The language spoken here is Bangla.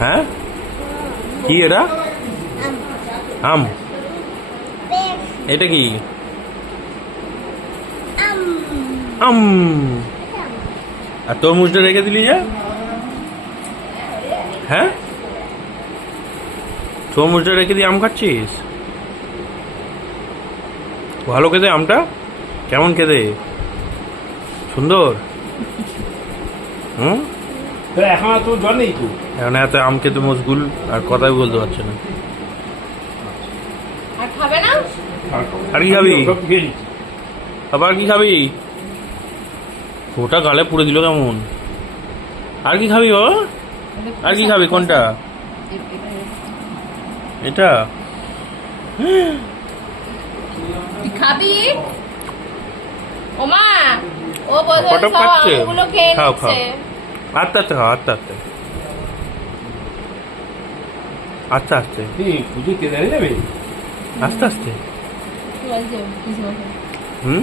হ্যাঁ কি এটা? আম। এটা কি? আম। আর তরমুজটা রেখে দিলি যে? হ্যাঁ, তরমুজটা রেখে দিয়ে আম খাচ্ছিস? ভালো খেতে আমটা? কেমন খেতে? সুন্দর? হুম, এখন আর তোর জ্বর নেই তো? এখন এত আম খেতে মশগুল আর কথাই বলতে পারছে না। আর খাবে না? আর কি খাবি? সব খেয়ে নিচ্ছি। আবার কি খাবি? ওটা গালে পুড়ে দিল কেমন? আর কি খাবি বাবা? আর কি খাবি? কোনটা? এটা? তুই খাবি? ওমা, ও বলছে কটা সব খাচ্ছে? আমগুলো খেয়ে খাও খাও, নিচ্ছে। আস্তে আস্তে খাও, আস্তে আস্তে আস্তে আস্তে এই পুজো কে জানি যাবে? আস্তে আস্তে। কি বলছে? হুম।